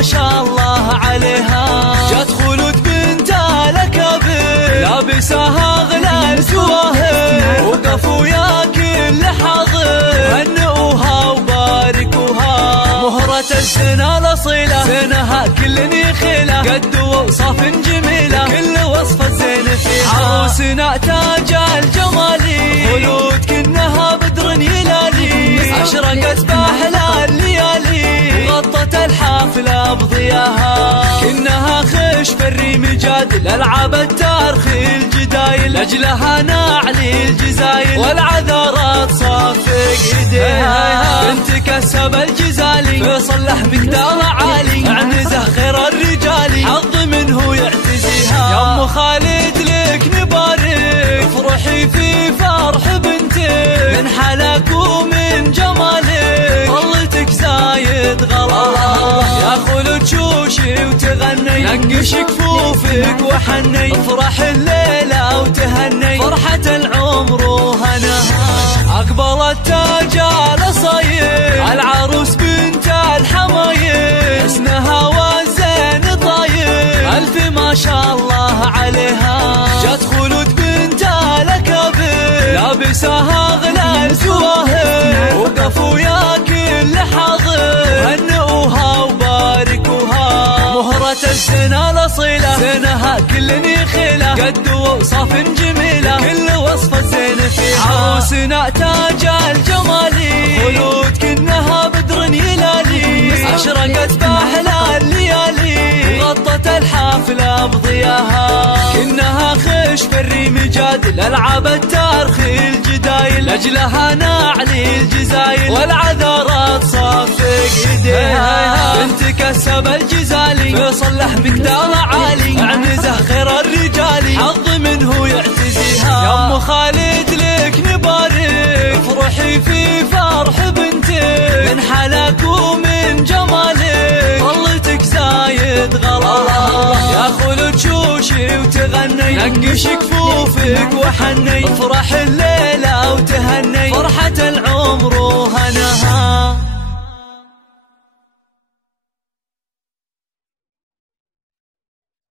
ما شاء الله عليها. جت خلود بنت الأكابر لابساها غلى الجواهر، وقفوا يا كل حاضر هنئوها وباركوها. مهرة السنة الأصيلة زينها كل يخيلة، قد وصف جميلة كل وصف الزين فيها. عروسنا تاج الجمالي خلود كنها بدر يلالي، أشرقت بأحلى الليالي غطت الحافلة بضياها. كنها خش فري مجادل ألعاب التارخ الجدايل، أجلها ناعلي الجزايل والعذارات صافق ايديها. بنت كسب الجزالي فيصل مقدار عالي، عنزه خير الرجال حظ منه يعتزيها. يا ام خالد لك نبارك افرحي في فرح بنتك، من حلاك ومن جمالك ظلتك زايد غلا. يا خلود شوشي وتغني نقش كفوفك وحني، افرح الليلة وتهني فرحة العمر وهناها. أقبلت تاج الأصايل العروس بنت الحمايل، حسنها والزين طايل ألف ما شاء الله عليها. جت خلود بنت الأكابر لابساها غلى الجواهر، وقفوا يا كل حاضر هنئوها وباركوها. مهرة السنة الأصيلة زينها كل يخيلة، قد وصف جميلة كل وصف الزين فيها. عروسنا تاج الجمالي خلود كنها بدر يلالي، أشرقت بأحلى الليالي غطت الحافلة بضياها. كنها خش فري مجادل ألعاب التارخ الجدايل، أجلها ناعلي الجزايل والعذارات صافق ايديها. بنت كسب الجزالي فيصل مقدار عالي، عنزه خير الرجال حظ منه يعتزيها. يا ام خالد لك نبارك افرحي في فرح بنتك، من حلاك ومن جمالك ظلتك زايد غلا. يا خلود شوشي وتغني نقش كفوفك وحني، افرح الليلة وتهني فرحة العمر وهناها.